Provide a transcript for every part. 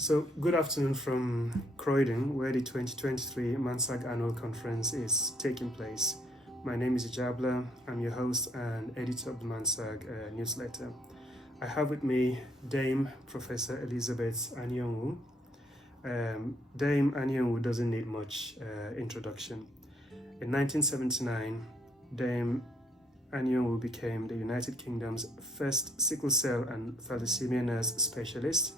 So, good afternoon from Croydon, where the 2023 MANSAG Annual Conference is taking place. My name is Ijabla. I'm your host and editor of the MANSAG newsletter. I have with me Dame Professor Elizabeth Anionwu. Dame Anionwu doesn't need much introduction. In 1979, Dame Anionwu became the United Kingdom's first sickle cell and thalassemia nurse specialist,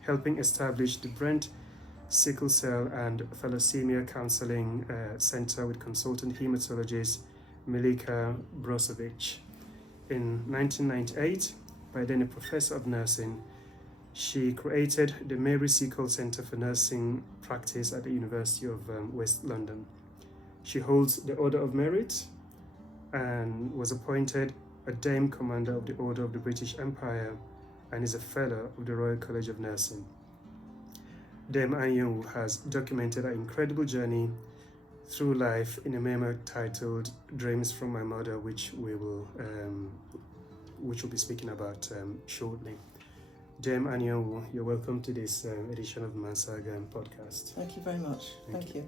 helping establish the Brent Sickle Cell and Thalassemia Counseling Center with consultant hematologist Milika Brozovic. In 1998, by then a professor of nursing, she created the Mary Sickle Center for Nursing Practice at the University of West London. She holds the Order of Merit and was appointed a Dame Commander of the Order of the British Empire and is a Fellow of the Royal College of Nursing. Dame Anionwu has documented her incredible journey through life in a memo titled "Dreams from My Mother," which we'll be speaking about shortly. Dame Anionwu, you're welcome to this edition of the MANSAG podcast. Thank you very much. Thank you.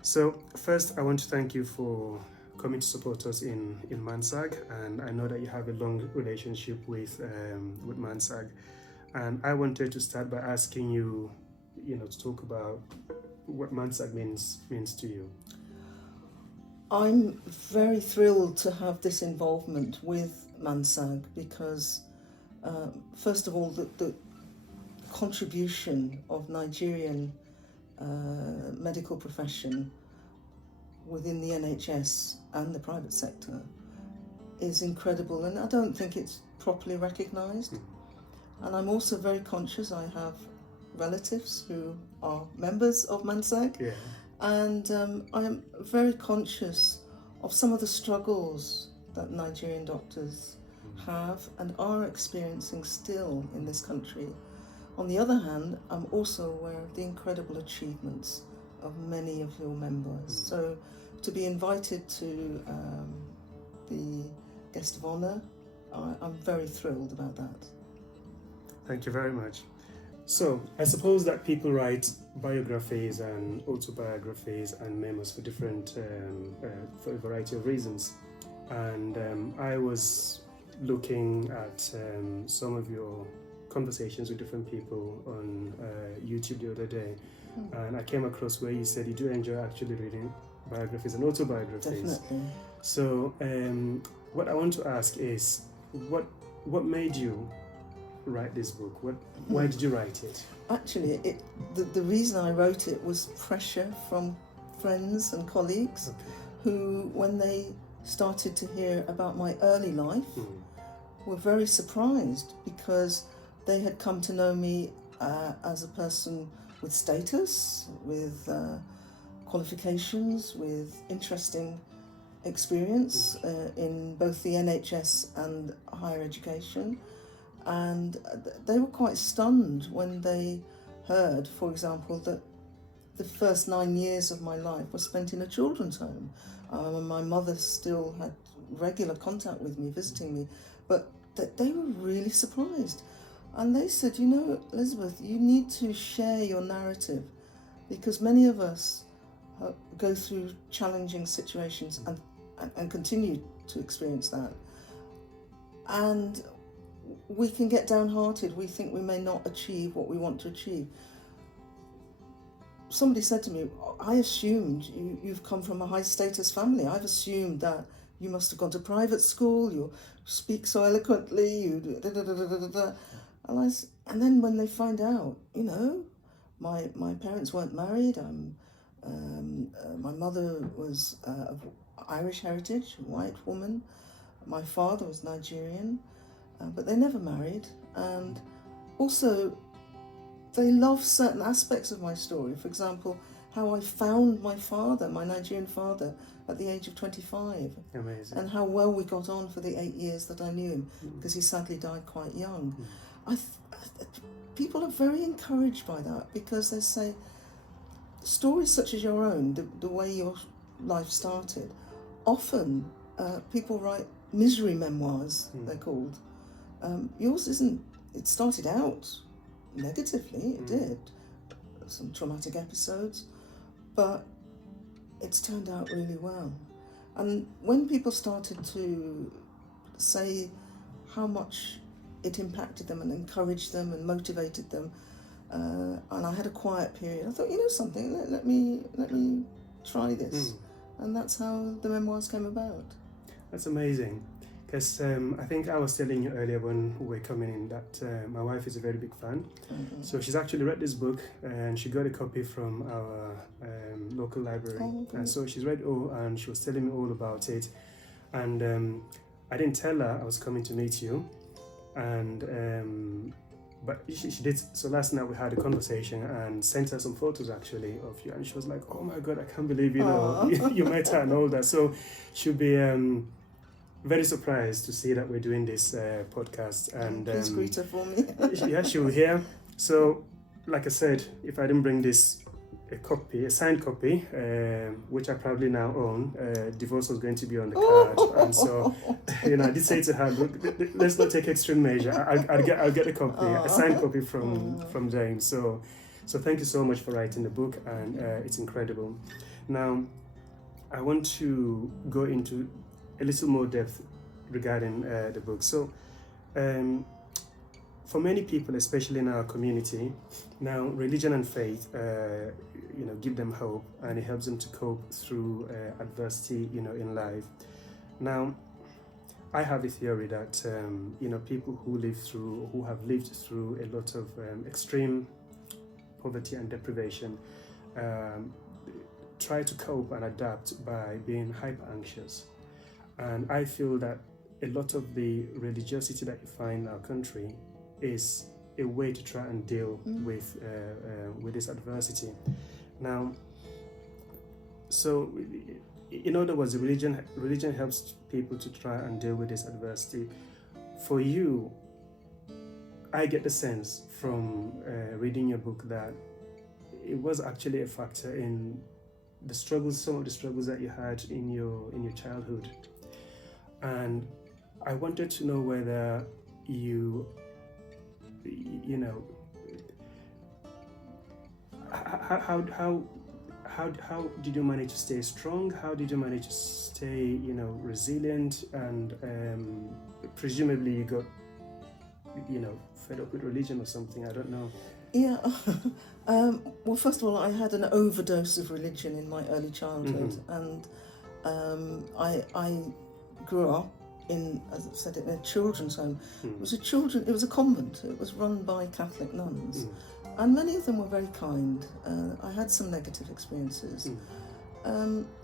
So first, I want to thank you for coming to support us in MANSAG, and I know that you have a long relationship with MANSAG, and I wanted to start by asking you, to talk about what MANSAG means to you. I'm very thrilled to have this involvement with MANSAG because, first of all, the contribution of Nigerian medical profession within the NHS and the private sector is incredible, and I don't think it's properly recognised. And I'm also very conscious I have relatives who are members of MANSAG, and I'm very conscious of some of the struggles that Nigerian doctors have and are experiencing still in this country. On the other hand, I'm also aware of the incredible achievements of many of your members. So to be invited to the guest of honour, I'm very thrilled about that. Thank you very much. So I suppose that people write biographies and autobiographies and memos for different, for a variety of reasons. And I was looking at some of your conversations with different people on YouTube the other day, and I came across where you said you do enjoy actually reading biographies and autobiographies. Definitely. So what I want to ask is, what made you write this book? Why did you write it? Actually, the reason I wrote it was pressure from friends and colleagues who, when they started to hear about my early life, were very surprised because they had come to know me as a person with status, with qualifications, with interesting experience in both the NHS and higher education. And they were quite stunned when they heard, for example, that the first 9 years of my life was spent in a children's home. My mother still had regular contact with me, visiting me, but they were really surprised. And they said, Elizabeth, you need to share your narrative because many of us go through challenging situations and continue to experience that. And we can get downhearted. We think we may not achieve what we want to achieve. Somebody said to me, I assumed you've come from a high status family. I've assumed that you must have gone to private school, you speak so eloquently, you da da da da da da. And then when they find out, my parents weren't married. My mother was of Irish heritage, a white woman. My father was Nigerian, but they never married. And also, they love certain aspects of my story. For example, how I found my father, my Nigerian father, at the age of 25. Amazing. And how well we got on for the 8 years that I knew him, because he sadly died quite young. People are very encouraged by that because they say, stories such as your own, the way your life started, often people write misery memoirs, they're called. Yours isn't. It started out negatively, it did. Some traumatic episodes, but it's turned out really well. And when people started to say how much it impacted them and encouraged them and motivated them, and I had a quiet period, I thought, you know something, let me try this. And that's how the memoirs came about. That's amazing. Because I think I was telling you earlier when we were coming in that my wife is a very big fan. So she's actually read this book and she got a copy from our local library. And so she's read all and she was telling me all about it. And I didn't tell her I was coming to meet you. And but she did. So last night we had a conversation and sent her some photos actually of you. And she was like, oh my God, I can't believe, you met her and all that. So she'll be... very surprised to see that we're doing this podcast, and please greet her for me. Yeah, she will hear. So, like I said, if I didn't bring this a signed copy, which I probably now own, divorce was going to be on the card, and so I did say to her, look, let's not take extreme measure. I'll get a copy, a signed copy from James. So thank you so much for writing the book, and it's incredible. Now, I want to go into a little more depth regarding the book. So, for many people, especially in our community, now religion and faith, give them hope, and it helps them to cope through adversity, in life. Now, I have a theory that people who have lived through a lot of extreme poverty and deprivation try to cope and adapt by being hyper anxious. And I feel that a lot of the religiosity that you find in our country is a way to try and deal with this adversity. Now, so in other words, religion helps people to try and deal with this adversity. For you, I get the sense from reading your book that it was actually a factor in some of the struggles that you had in your childhood. And I wanted to know whether how did you manage to stay strong? How did you manage to stay, resilient? And presumably you got, fed up with religion or something. I don't know. Yeah. Well, first of all, I had an overdose of religion in my early childhood, and I grew up in, as I said, in a children's home. It was a convent. It was run by Catholic nuns, and many of them were very kind. I had some negative experiences.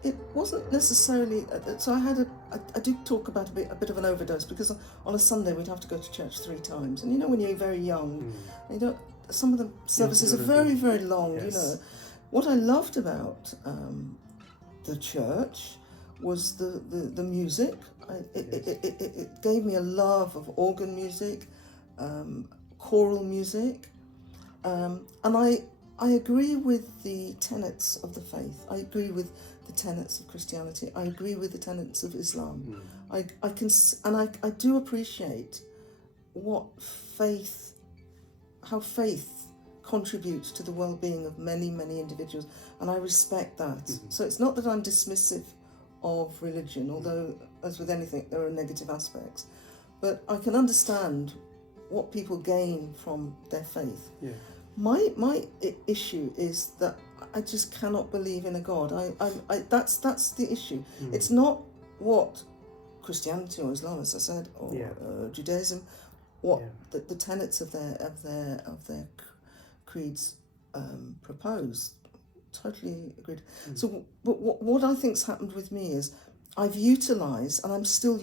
It wasn't necessarily. So I did talk about a bit of an overdose, because on a Sunday we'd have to go to church 3 times, and when you're very young, some of the services are very, very long. Yes. What I loved about the church was the music. It gave me a love of organ music, choral music, and I agree with the tenets of the faith. I agree with the tenets of Christianity. I agree with the tenets of Islam. I do appreciate how faith contributes to the well-being of many, many individuals, and I respect that. So it's not that I'm dismissive of religion, although, as with anything, there are negative aspects. But I can understand what people gain from their faith. Yeah. My issue is that I just cannot believe in a God. That's the issue. It's not what Christianity or Islam, as I said, or Judaism, the tenets of their creeds propose. Totally agreed. So, but what I think's happened with me is I've utilised, and I'm still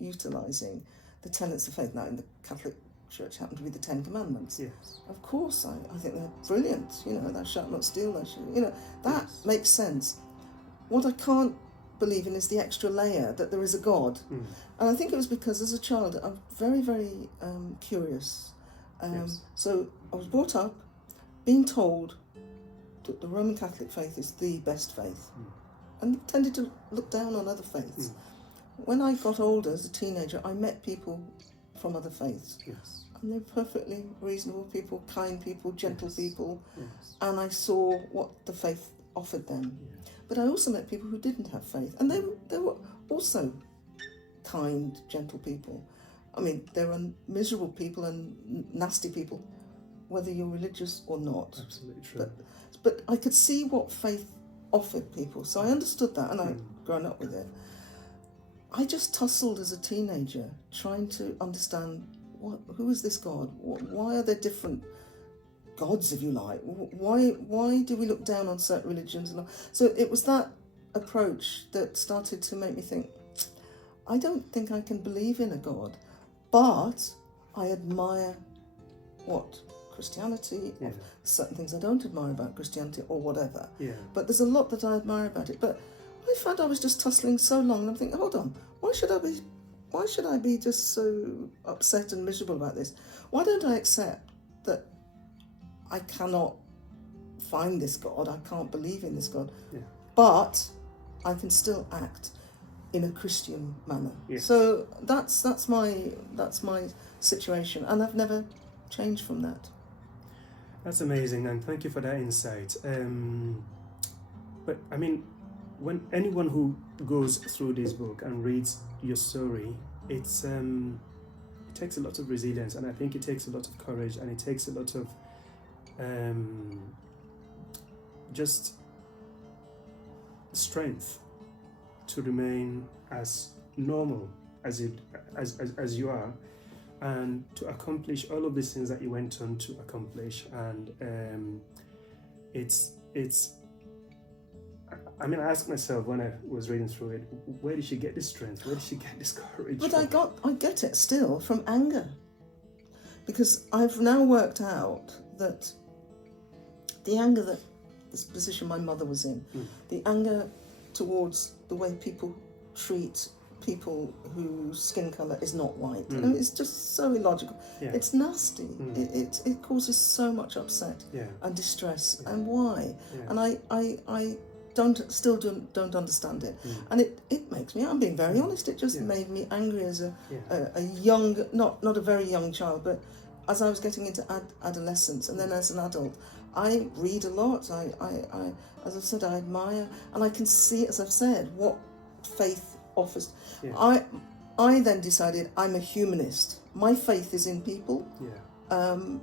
utilising the tenets of faith. Now, in the Catholic Church, happen to be the 10 Commandments. Yes. Of course, I think they're brilliant. Thou shalt not steal. That makes sense. What I can't believe in is the extra layer that there is a God. And I think it was because as a child I'm very, very curious. So I was brought up being told that the Roman Catholic faith is the best faith, and tended to look down on other faiths. When I got older, as a teenager, I met people from other faiths. Yes. And they're perfectly reasonable people, kind people, gentle Yes. people. Yes. And I saw what the faith offered them. Yeah. But I also met people who didn't have faith. And they were also kind, gentle people. I mean, there are miserable people and nasty people, whether you're religious or not. Absolutely true. But I could see what faith offered people. So I understood that, and I'd grown up with it. I just tussled as a teenager, trying to understand who is this God? Why are there different gods, if you like? Why do we look down on certain religions? So it was that approach that started to make me think, I don't think I can believe in a God, but I admire Christianity, Yeah. certain things I don't admire about Christianity or whatever. Yeah. But there's a lot that I admire about it. But I found I was just tussling so long, and I'm thinking, hold on, why should I be just so upset and miserable about this? Why don't I accept that I cannot find this God, I can't believe in this God, but I can still act in a Christian manner. Yes. So that's my situation, and I've never changed from that. That's amazing, and thank you for that insight. But I mean, when anyone who goes through this book and reads your story, it takes a lot of resilience, and I think it takes a lot of courage, and it takes a lot of just strength to remain as normal as you are, and to accomplish all of these things that you went on to accomplish. And it's I mean, I asked myself when I was reading through it, where did she get this strength? Where did she get this courage But from? I get it still from anger, because I've now worked out that the anger that this position my mother was in, the anger towards the way people treat people whose skin colour is not white, I mean, it's just so illogical. Yeah. It's nasty. It causes so much upset and distress. And why? Yeah. And I still don't understand it. And it makes me, I'm being very honest, it just made me angry as a young, not a very young child, but as I was getting into adolescence, and then as an adult, I read a lot. I as I've said, I admire, and I can see, as I've said, what faith offers. Yeah. I then decided I'm a humanist. My faith is in people. Yeah. And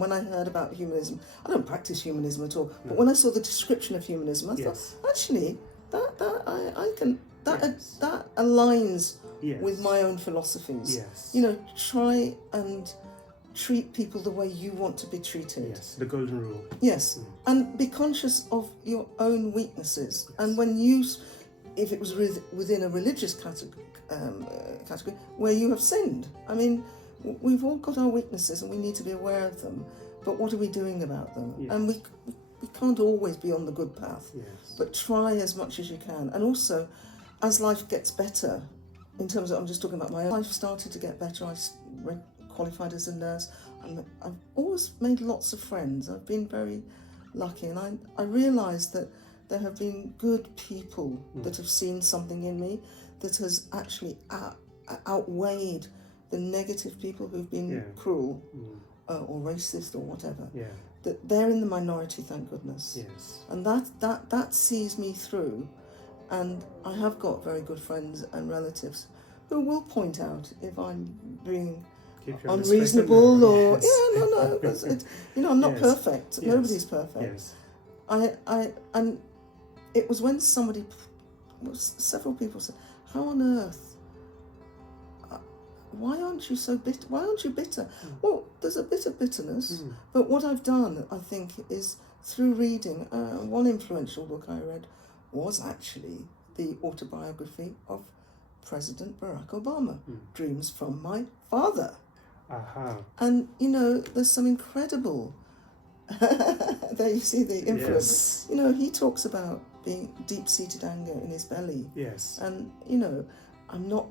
when I heard about humanism, I don't practice humanism at all. But when I saw the description of humanism, I thought, actually, that aligns with my own philosophies. Yes. You know, try and treat people the way you want to be treated. Yes, the golden rule. Yes, and be conscious of your own weaknesses. And when you, if it was within a religious category where you have sinned, I mean, we've all got our weaknesses and we need to be aware of them. But what are we doing about them? Yes. And we can't always be on the good path. Yes. But try as much as you can. And also, as life gets better, in terms of, I'm just talking about my own life, started to get better. I qualified as a nurse. I've always made lots of friends. I've been very lucky, and I realised that there have been good people that have seen something in me that has actually outweighed the negative people who've been cruel or racist or whatever. Yeah. That they're in the minority, thank goodness. Yes. And that sees me through, and I have got very good friends and relatives who will point out if I'm being unreasonable or I'm not perfect. Yes. Nobody's perfect. Yes. And it was when several people said, how on earth, why aren't you so bitter? Why aren't you bitter? Well, there's a bit of bitterness, but what I've done, I think, is through reading, one influential book I read was actually the autobiography of President Barack Obama, Dreams from My Father. And, you know, there's some incredible, there you see the influence. Yes. You know, he talks about being deep-seated anger in his belly. Yes. And, you know, I'm not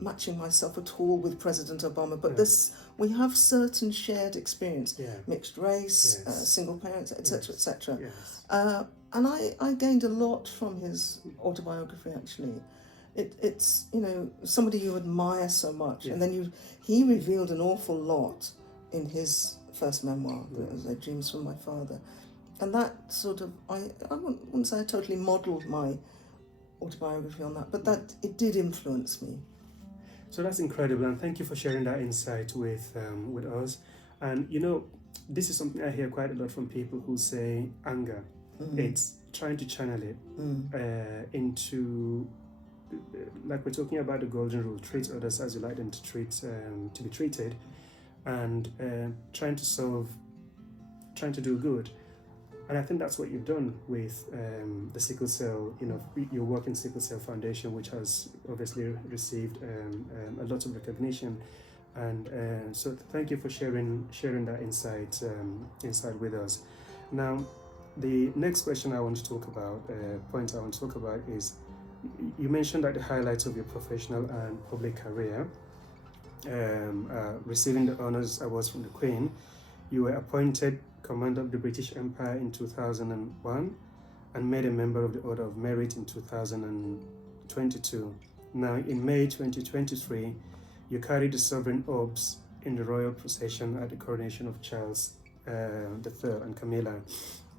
matching myself at all with President Obama, but we have certain shared experience, mixed race, single parents, etc., etc. Yes. And I gained a lot from his autobiography, actually. it's somebody you admire so much, Yeah. and then he revealed an awful lot in his first memoir, Dreams from My Father, and that sort of I wouldn't say I totally modelled my autobiography on that, but that it did influence me. So that's incredible, and thank you for sharing that insight with us. And this is something I hear quite a lot from people who say anger. It's trying to channel it into, like we're talking about the golden rule: treat others as you like them to be treated, and trying to do good. And I think that's what you've done with the sickle cell, your work in Sickle Cell Foundation, which has obviously received a lot of recognition. And so thank you for sharing that insight with us. Now, the next question I want to talk about, point I want to talk about is, you mentioned that the highlights of your professional and public career, receiving the honors awards from the Queen. You were appointed Commander of the British Empire in 2001 and made a member of the Order of Merit in 2022. Now, in May 2023, you carried the sovereign orbs in the royal procession at the coronation of Charles III and Camilla.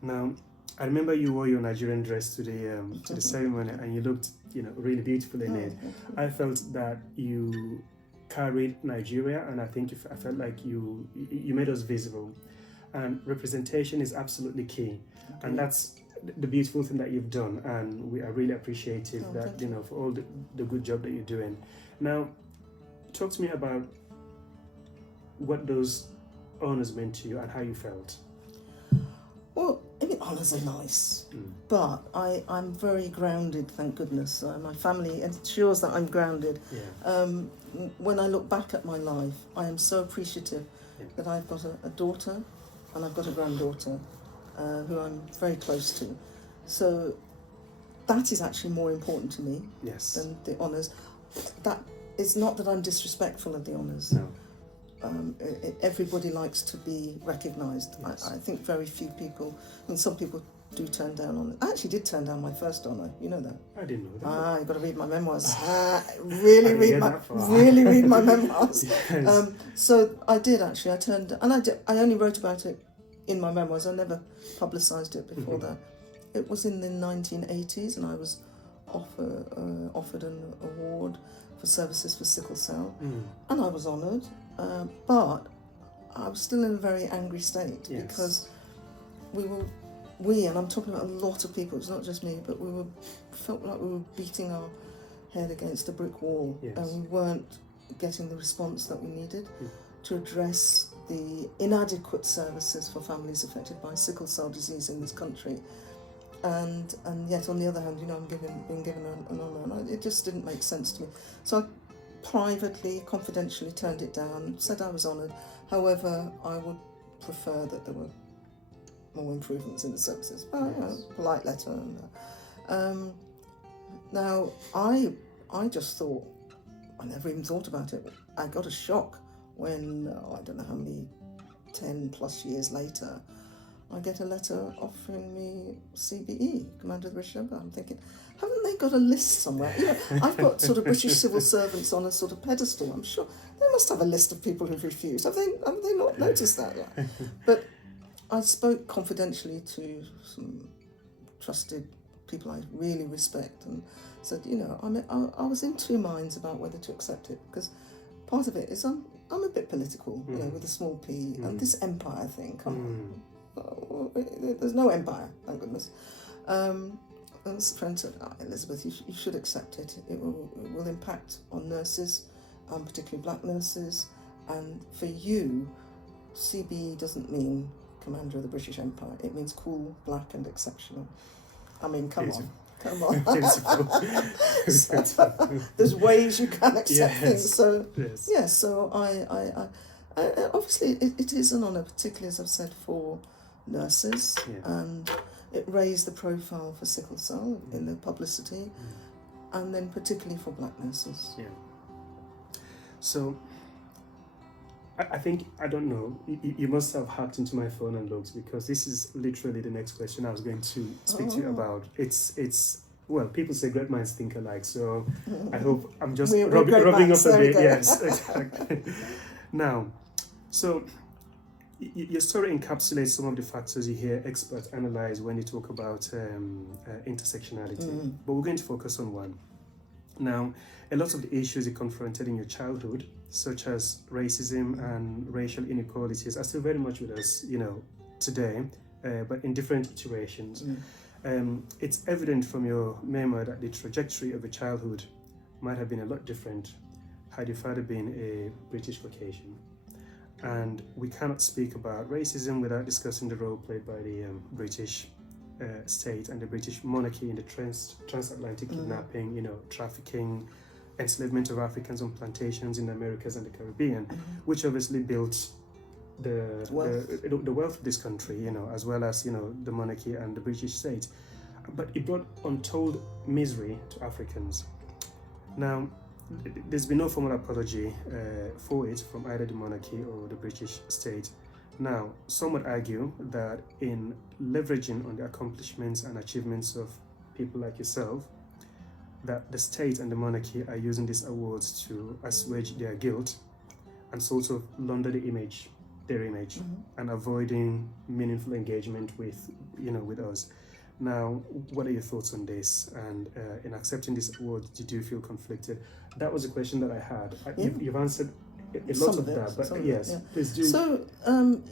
Now, I remember you wore your Nigerian dress to the ceremony, and you looked, really beautiful in it. I felt that you carried Nigeria, and I felt like you made us visible. And representation is absolutely key, and that's the beautiful thing that you've done, and we are really appreciative for all the good job that you're doing. Now, talk to me about what those honors meant to you and how you felt. Well, honours are nice, but I'm very grounded, thank goodness. My family ensures that I'm grounded. Yeah. When I look back at my life, I am so appreciative that I've got a daughter and I've got a granddaughter who I'm very close to. So that is actually more important to me than the honours. That it's not that I'm disrespectful of the honours. No. Everybody likes to be recognised. Yes. I think very few people, some people do turn down on it. I actually did turn down my first honour, you know that? I didn't know that. You've got to read my memoirs. Really read my memoirs. Yes. So I did actually, I only wrote about it in my memoirs. I never publicised it before that. It was in the 1980s, and I was offered an award for services for sickle cell, and I was honoured, but I was still in a very angry state because we, and I'm talking about a lot of people, it's not just me, but felt like we were beating our head against a brick wall, and we weren't getting the response that we needed to address the inadequate services for families affected by sickle cell disease in this country. And yet, on the other hand, I'm being given an honour, and it just didn't make sense to me. So I privately, confidentially turned it down, said I was honoured. However, I would prefer that there were more improvements in the services. Polite letter. Now, I just thought, I never even thought about it. I got a shock when, I don't know how many, 10 plus years later, I get a letter offering me CBE, Commander of the British Empire. I'm thinking, haven't they got a list somewhere? I've got sort of British civil servants on a sort of pedestal. I'm sure they must have a list of people who've refused. Have they not noticed that yet? But I spoke confidentially to some trusted people I really respect and said, I was in two minds about whether to accept it, because part of it is I'm a bit political, with a small p, and this empire thing, come on. There's no empire, thank goodness. And this friend said, Elizabeth, you should accept it. It will impact on nurses, particularly black nurses. And for you, CBE doesn't mean Commander of the British Empire. It means cool, black and exceptional. I mean, come on. So, there's ways you can accept things. So, so I obviously it is an honour, particularly, as I've said, for nurses, and it raised the profile for sickle cell in the publicity, and then particularly for black nurses. So I think, I don't know, you must have hacked into my phone and looked, because this is literally the next question I was going to speak to you about. It's well, people say great minds think alike, so I hope I'm just We're rubbing great rubbing minds, up a there we bit. go. Yes, exactly. Now, so your story encapsulates some of the factors you hear experts analyze when they talk about intersectionality, but we're going to focus on one. Now, a lot of the issues you confronted in your childhood, such as racism and racial inequalities, are still very much with us, today, but in different iterations. It's evident from your memoir that the trajectory of your childhood might have been a lot different had your father been a British Caucasian. And we cannot speak about racism without discussing the role played by the British state and the British monarchy in the transatlantic kidnapping, trafficking, enslavement of Africans on plantations in the Americas and the Caribbean, which obviously built the wealth of this country, as well as the monarchy and the British state. But it brought untold misery to Africans. Now, there's been no formal apology for it from either the monarchy or the British state. Now, some would argue that in leveraging on the accomplishments and achievements of people like yourself, that the state and the monarchy are using these awards to assuage their guilt and sort of launder their image, and avoiding meaningful engagement with us. Now, what are your thoughts on this? And in accepting this award, did you feel conflicted? That was a question that I had. You've answered a lot of that, but yes, please do. So, and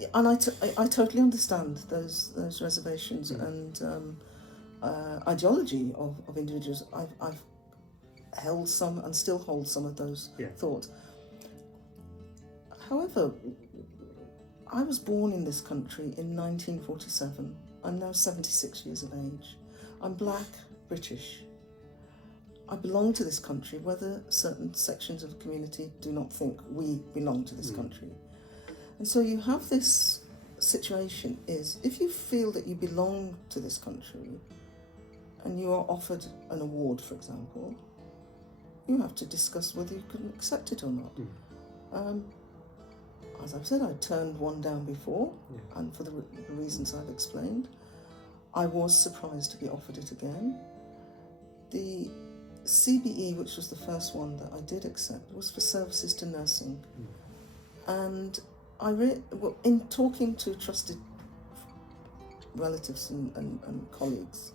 I totally understand those reservations and ideology of individuals. I've held some and still hold some of those thoughts. However, I was born in this country in 1947. I'm now 76 years of age. I'm black, British. I belong to this country, whether certain sections of the community do not think we belong to this country. And so you have this situation is, if you feel that you belong to this country and you are offered an award, for example, you have to discuss whether you can accept it or not. As I've said, I turned one down before, and for the reasons I've explained. I was surprised to be offered it again. The CBE, which was the first one that I did accept, was for services to nursing. And in talking to trusted relatives and colleagues,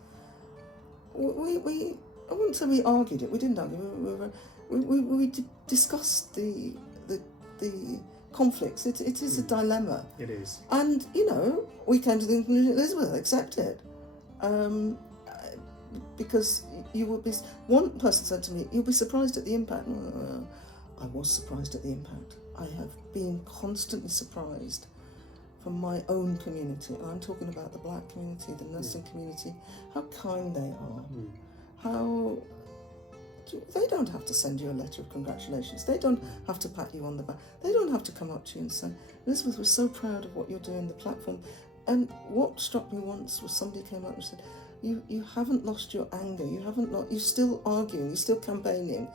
I wouldn't say we argued it, we didn't argue, we discussed the conflicts. It is a dilemma. It is. And, we came to the conclusion, Elizabeth, accept it. Because you will be, one person said to me, you'll be surprised at the impact. I was surprised at the impact. I have been constantly surprised from my own community. And I'm talking about the black community, the nursing community, how kind they are. How they don't have to send you a letter of congratulations. They don't have to pat you on the back. They don't have to come up to you and say, Elizabeth, we're so proud of what you're doing, the platform. And what struck me once was somebody came up and said, you haven't lost your anger. You're still arguing. You're still campaigning.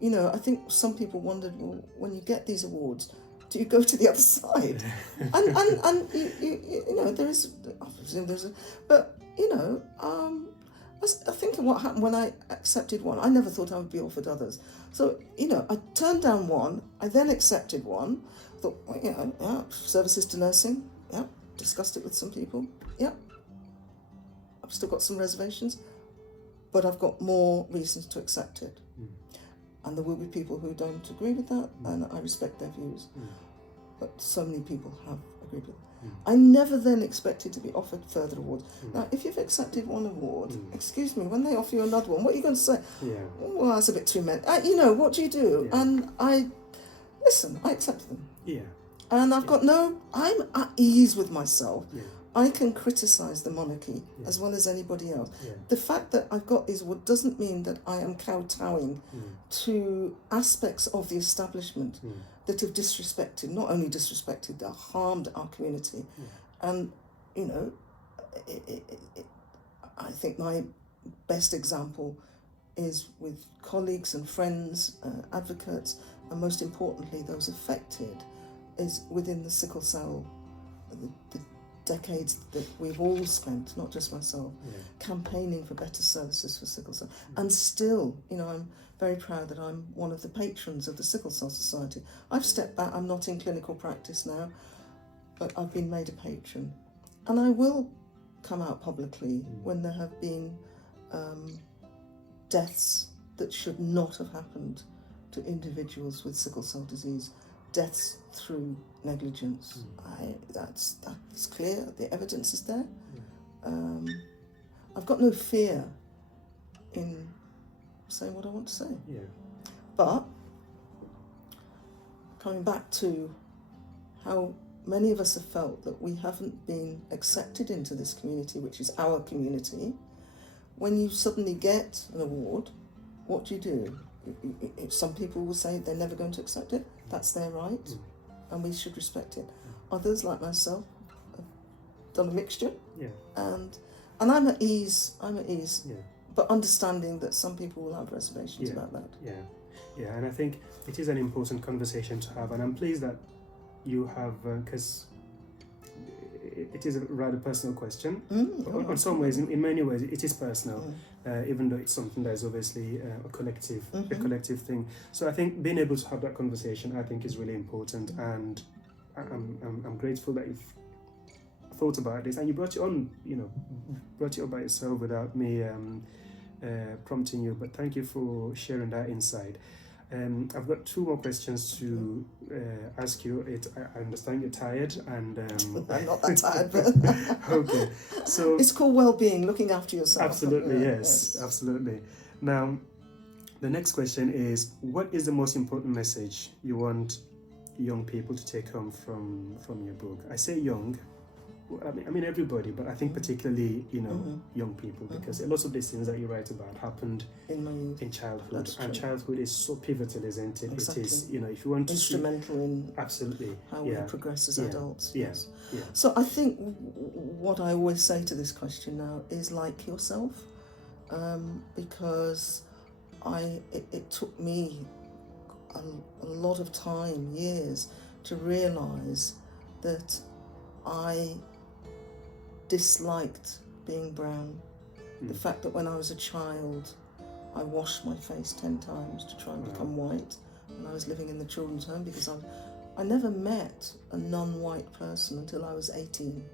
I think some people wondered, well, when you get these awards, do you go to the other side? and I think what happened when I accepted one, I never thought I would be offered others. So, I turned down one, I then accepted one, thought, services to nursing, discussed it with some people, I've still got some reservations, but I've got more reasons to accept it. And there will be people who don't agree with that, and I respect their views. But so many people have agreed with it. I never then expected to be offered further awards. Now, if you've accepted one award, excuse me, when they offer you another one, what are you going to say? Well, that's a bit too many. What do you do? And I accepted them. And I've got I'm at ease with myself. I can criticise the monarchy as well as anybody else. The fact that I've got these awards doesn't mean that I am kowtowing to aspects of the establishment that have disrespected, not only disrespected, that harmed our community. And, I think my best example is with colleagues and friends, advocates, and most importantly, those affected, is within the sickle cell, the decades that we've all spent, not just myself, campaigning for better services for sickle cell. And still, I'm very proud that I'm one of the patrons of the Sickle Cell Society. I've stepped back, I'm not in clinical practice now, but I've been made a patron. And I will come out publicly when there have been deaths that should not have happened to individuals with sickle cell disease, deaths through negligence. That's clear, the evidence is there. I've got no fear in saying what I want to say. But coming back to how many of us have felt that we haven't been accepted into this community, which is our community, when you suddenly get an award, what do? Some people will say they're never going to accept it. That's their right, and we should respect it. Others, like myself, have done a mixture, and I'm at ease. But understanding that some people will have reservations about that. And I think it is an important conversation to have, and I'm pleased that you have, because it is a rather personal question. In some ways, in many ways, it is personal, even though it's something that is obviously a collective thing. So I think being able to have that conversation, I think, is really important, and I'm grateful that you've thought about this and you brought it on. Brought it up by yourself without me prompting you. But thank you for sharing that insight. I've got 2 more questions to ask you. I understand you're tired, and I'm not that tired, but okay. So it's called well-being, looking after yourself. Absolutely, yes, absolutely. Now, the next question is: what is the most important message you want young people to take home from your book? I say young. I mean everybody, but I think particularly young people, because a lot of these things that you write about happened in my youth, in childhood, and childhood is so pivotal, isn't it? Exactly. It is, if you want to instrumental in absolutely how we progress as adults. Yes. So I think what I always say to this question now is like yourself, because it took me a lot of time, years, to realise that I disliked being brown. The fact that when I was a child I washed my face 10 times to try and become white when I was living in the children's home, because I never met a non-white person until I was 18.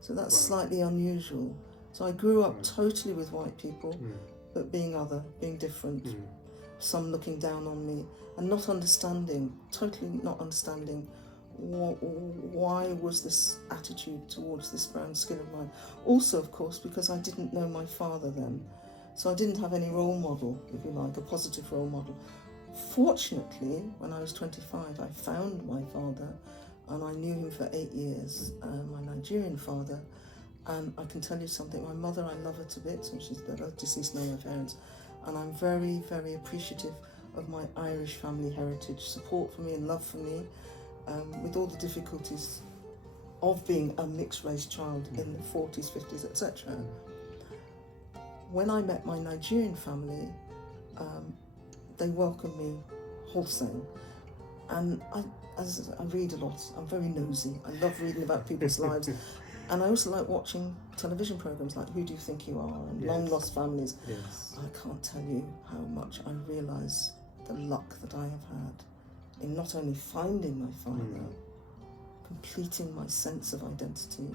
So that's slightly unusual. So I grew up totally with white people, but being other, being different, some looking down on me and totally not understanding why was this attitude towards this brown skin of mine. Also, of course, because I didn't know my father then. So I didn't have any role model, if you like, a positive role model. Fortunately, when I was 25, I found my father, and I knew him for 8 years, my Nigerian father. And I can tell you something, my mother, I love her to bits, and they're both deceased now, my parents. And I'm very, very appreciative of my Irish family heritage, support for me and love for me, with all the difficulties of being a mixed-race child in the 40s, 50s, etc. When I met my Nigerian family, they welcomed me wholesale. And as I read a lot, I'm very nosy. I love reading about people's lives. And I also like watching television programs like Who Do You Think You Are and Long Lost Families. Yes. I can't tell you how much I realise the luck that I have had in not only finding my father, completing my sense of identity,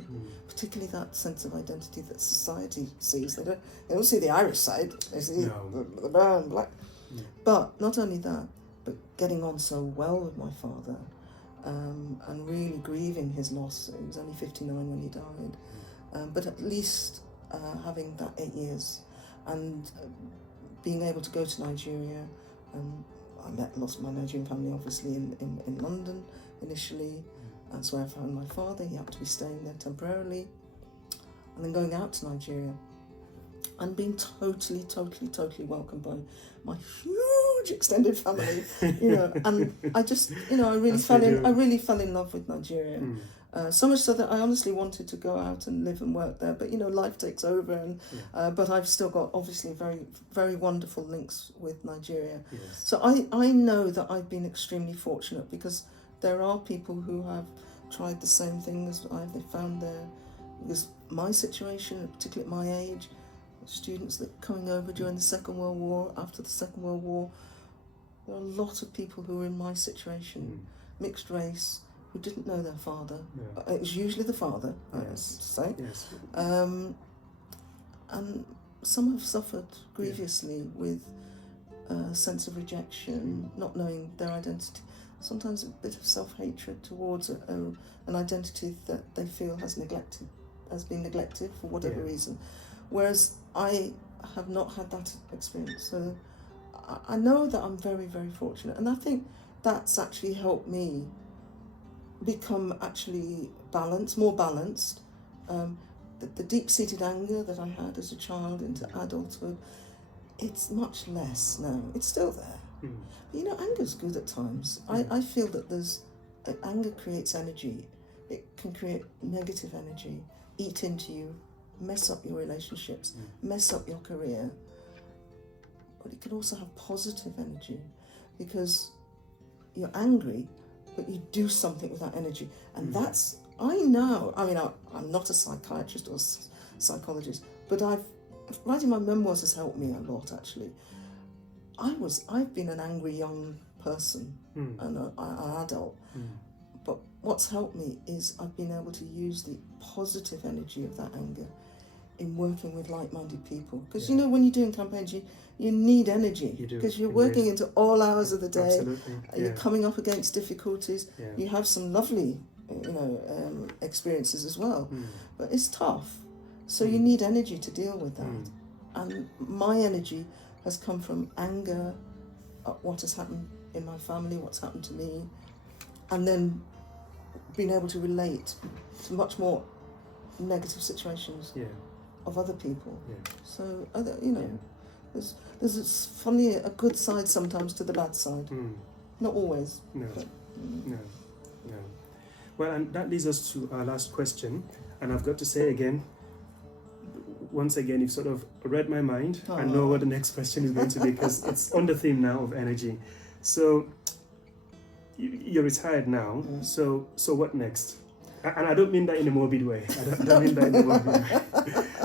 particularly that sense of identity that society sees. They don't see the Irish side, they see the brown, black. But not only that, but getting on so well with my father, and really grieving his loss. He was only 59 when he died, but at least having that 8 years and being able to go to Nigeria. I lost my Nigerian family obviously in London initially. That's where I found my father. He happened to be staying there temporarily. And then going out to Nigeria and being totally welcomed by my huge extended family, and I just, I really fell in love with Nigeria. So much so that I honestly wanted to go out and live and work there, but life takes over, and but I've still got obviously very, very wonderful links with Nigeria. Yes. So I know that I've been extremely fortunate, because there are people who have tried the same thing as I. They found because my situation, particularly at my age, students that were coming over during the Second World War, after the Second World War, there were a lot of people who were in my situation, mixed race, who didn't know their father. Yeah. It was usually the father, I have to say. Yes. And some have suffered grievously with a sense of rejection, not knowing their identity. Sometimes a bit of self-hatred towards an identity that they feel has been neglected for whatever reason. Whereas I have not had that experience. So I know that I'm very, very fortunate. And I think that's actually helped me become actually more balanced. The deep-seated anger that I had as a child into adulthood, it's much less now. It's still there. But you know, anger's good at times. I feel that anger creates energy. It can create negative energy, eat into you, mess up your relationships, mess up your career. But it can also have positive energy, because you're angry, but you do something with that energy. And that's, I know, I mean, I'm not a psychiatrist or psychologist, but writing my memoirs has helped me a lot, actually. I've been an angry young person and an adult, but what's helped me is I've been able to use the positive energy of that anger in working with like-minded people. Because you know, when you're doing campaigns, you need energy, because you're working into all hours of the day. Absolutely. You're coming up against difficulties. You have some lovely, experiences as well, but it's tough. So you need energy to deal with that. And my energy has come from anger at what has happened in my family, what's happened to me, and then being able to relate to much more negative situations of other people. So, there's funny a good side sometimes to the bad side. Not always. No. But, No. Well, and that leads us to our last question. And I've got to say again, once again, you've sort of read my mind. I know what the next question is going to be, because it's on the theme now of energy. So, you're retired now. So what next? And I don't mean that in a morbid way. I don't mean that in a morbid way.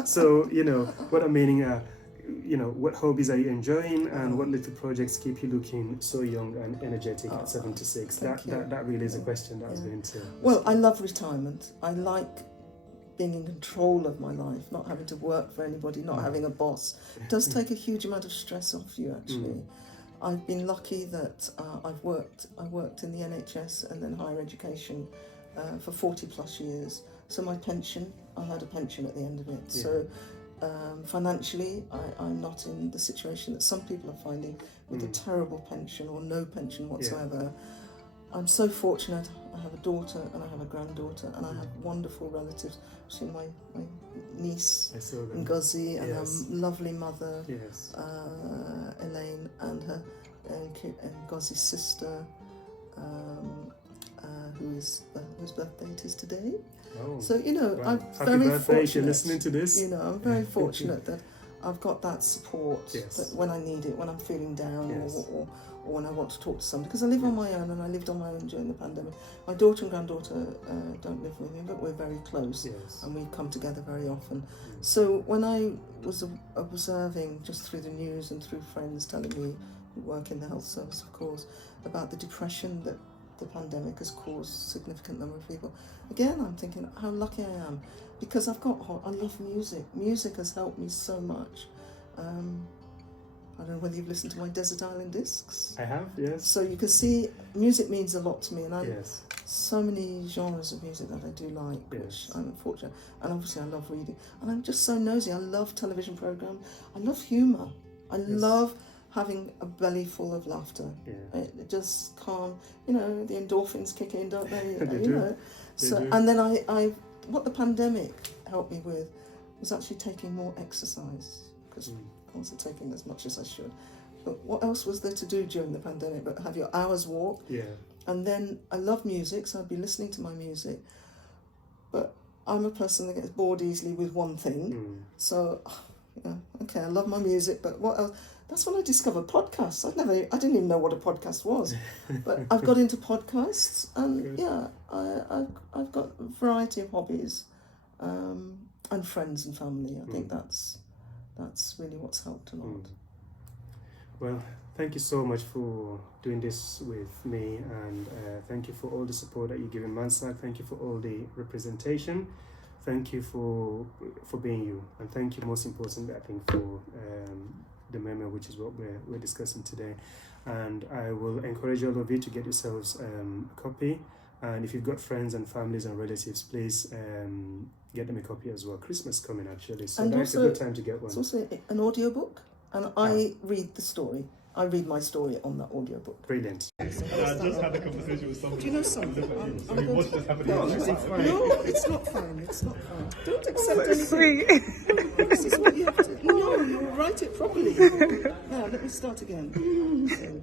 So, what I'm meaning are, what hobbies are you enjoying, and what little projects keep you looking so young and energetic at 76? That really is a question that I was going to... Well, I love retirement. I like being in control of my life, not having to work for anybody, not having a boss. It does take a huge amount of stress off you, actually. I've been lucky that I worked in the NHS and then higher education for 40 plus years. So my pension, I had a pension at the end of it. So financially, I'm not in the situation that some people are finding with a terrible pension or no pension whatsoever. I'm so fortunate. I have a daughter and I have a granddaughter, and I have wonderful relatives. See my niece Ngozi and her lovely mother Elaine, and her Ngozi's sister, whose birthday it is today. So I'm very fortunate. If you're listening to this. I'm very fortunate that I've got that support that when I need it, when I'm feeling down or when I want to talk to somebody, because I live on my own, and I lived on my own during the pandemic. My daughter and granddaughter don't live with me, but we're very close, and we come together very often. So when I was observing, just through the news and through friends telling me, who work in the health service, of course, about the depression that the pandemic has caused a significant number of people, again, I'm thinking how lucky I am, because I love music. Music has helped me so much. I don't know whether you've listened to my Desert Island discs. I have, yes. So you can see music means a lot to me, and so many genres of music that I do like, which I'm fortunate. And obviously I love reading, and I'm just so nosy. I love television programs. I love humour. I love having a belly full of laughter. It just calm. The endorphins kick in, don't they? They do. And then I what the pandemic helped me with was actually taking more exercise, because I wasn't taking as much as I should. But what else was there to do during the pandemic but have your hour's walk? And then I love music, so I'd be listening to my music. But I'm a person that gets bored easily with one thing. So, okay, I love my music, but what else? That's when I discovered podcasts. I didn't even know what a podcast was. But I've got into podcasts, and I've got a variety of hobbies. and friends and family. I think that's really what's helped a lot. Well, thank you so much for doing this with me, and thank you for all the support that you give in MANSAG. Thank you for all the representation. Thank you for being you, and thank you, most importantly, I think, for the memo, which is what we're discussing today. And I will encourage all of you to get yourselves a copy. And if you've got friends and families and relatives, please get them a copy as well. Christmas coming, actually, so that's a good time to get one. It's also an audiobook, and I read the story. I read my story on that audiobook. Brilliant. I just had a conversation with somebody. Do you know something? What's just happening? No, it's not fine. It's not fine. Don't accept anything. This is what you have to. No, you write it properly. Now, let me start again. So,